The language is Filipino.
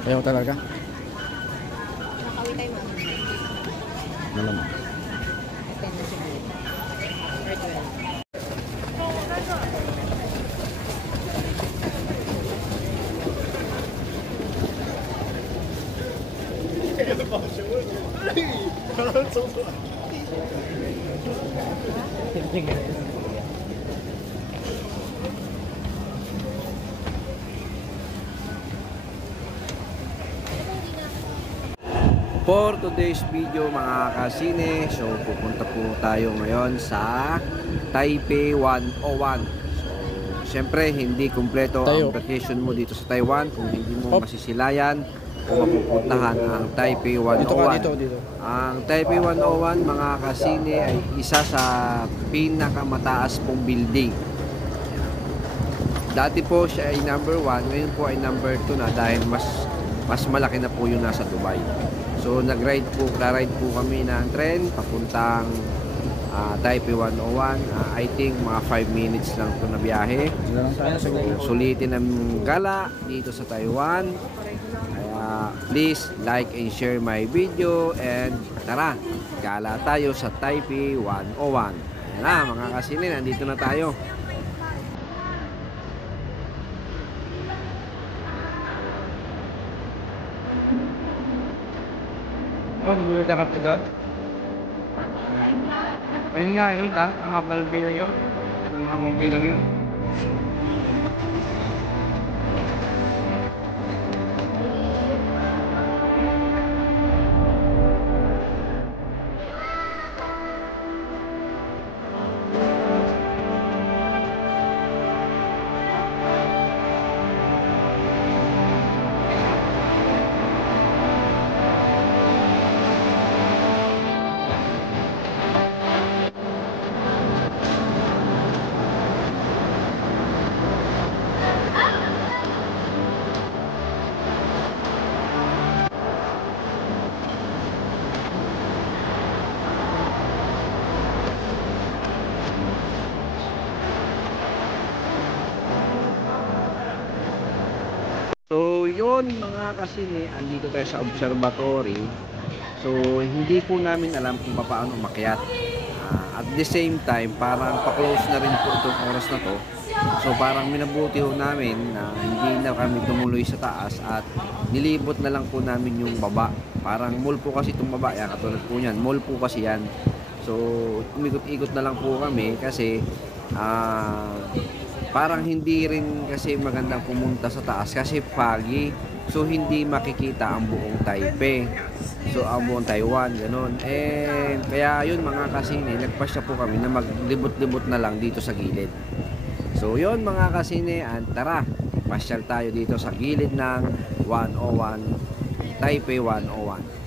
Ayaw talaga. Nakawin tayo, ma'am. Malamang. 10 na siguro. Or 12. For today's video mga kasine, so pupunta po tayo ngayon sa Taipei 101. So syempre hindi kumpleto ang vacation mo dito sa Taiwan kung hindi mo masisilayan o mapupuntahan ang Taipei 101. Dito. Ang Taipei 101 mga kasine ay isa sa pinakamataas pong building. Dati po siya ay number 1, ngayon po ay number 2 na dahil mas malaki na po yung nasa Dubai. So nag-ride po kami ng tren papuntang Taipei 101. I think mga 5 minutes lang ito na biyahe. So sulitin ang gala dito sa Taiwan. Kaya please like and share my video and tara, gala tayo sa Taipei 101. Ayan na mga kasine, nandito na tayo. Oh, gulo na kapag doon. Ayun nga, yun ha. Ang kapal bilang yun. Ang mga bilang yun. So yun mga kasine, andito tayo sa observatory. So hindi po namin alam kung paano umakyat. At the same time, parang pa-close na rin po itong oras na to. So parang minabuti ho namin na hindi na kami tumuloy sa taas at nilibot na lang po namin yung baba. Parang mall po kasi itong baba, yan, katulad po yan, mall po kasi yan. So umikot-ikot na lang po kami kasi parang hindi rin kasi magandang pumunta sa taas kasi foggy. So hindi makikita ang buong Taipei. So ang buong Taiwan, ganoon. Kaya yun mga kasine, nagpasya po kami na maglibot-libot na lang dito sa gilid. So yun mga kasine, tara, pasyal tayo dito sa gilid ng 101, Taipei 101.